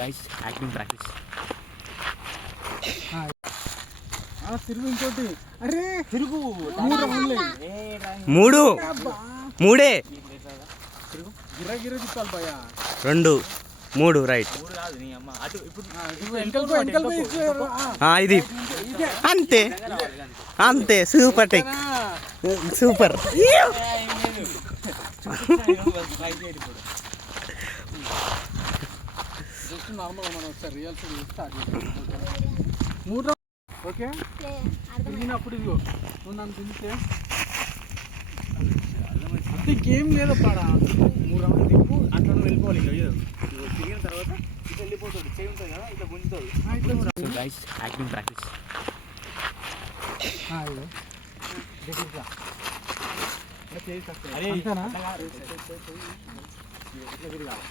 Guys acting practice. తిరుగు ఇంకోటి. అరే తిరుగు మూడే గిర్ర గిర్ర తిప్పాలి భయ. 2 3 రైట్. కాదు నీ అమ్మ అటు ఇప్పుడు ఇది అంతే అంతే. Super tech super. నార్మల్ మనం ఒకసారి రియల్స్ స్టార్ట్ చేద్దాం. 3 ఓకే. తిరిగినప్పుడు ఇదిగో నువ్వు నన్ను తింటే అంటే గేమ్ లేదు పాడా. 3 రౌండ్లు తిప్పు అట్లా వెళ్ళిపోవాలి. ఇంకా తిరిగిన తర్వాత ఇట్లా వెళ్ళిపోతాడు. చేయి ఉంటుంది కదా ఇట్లా గుంజుతాడు. Guys acting practice. ఇట్లా తిరగాలి.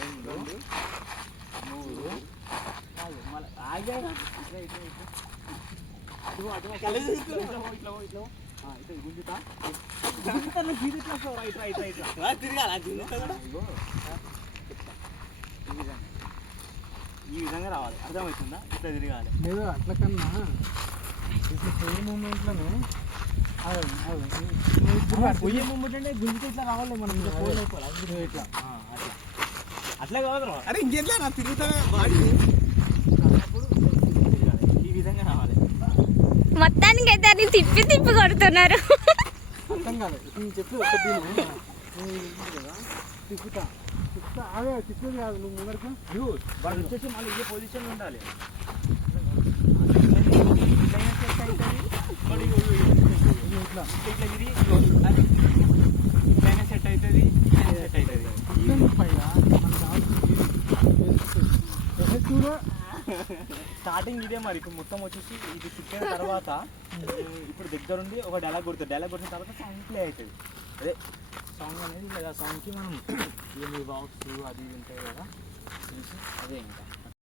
1 2 3 మళ్ళీ ఆగా గుంజుతా ఈ విధంగా రావాలి. అర్థమవుతుందా? ఇట్లా తిరగాలి. లేదు అట్లా కన్నా ఇట్లా పోయే మూమెంట్లోనే పోయే మూమెంట్ అంటే గుంజుతో ఇట్లా రావాలి. మనం ఇంకా ఫోన్ అయిపోవాలి. ఇట్లా అట్లా కాదు. అరే ఇంకెట్లా నా తిరుగుతా ఈ విధంగా రావాలి. మొత్తానికి అయితే అది తిప్పి తిప్పి కొడుతున్నారు. అర్థం కాదు. చెప్పి ఒకటి కదా తిప్పుతా తిప్పుతా. అదే తిప్పేది కాదు. నువ్వు ముందరకు వాడు వచ్చేసి మళ్ళీ ఏ పొజిషన్ ఉండాలి. ఇట్లా ఇట్లయినా సెట్ అవుతుంది. సెట్ అవుతుంది. స్టార్టింగ్ ఇదే మరి. ఇప్పుడు మొత్తం వచ్చేసి ఇది తిప్పిన తర్వాత ఇప్పుడు దగ్గరుండి ఒక డైలాగ్ కొడుతుంది. డైలాగ్ కొట్టిన తర్వాత సాంగ్ ప్లే అవుతుంది. అదే సాంగ్ అనేది లేదా సాంగ్కి మనం ఏమి బాక్స్ అది ఉంటాయి కదా. అదే ఇంకా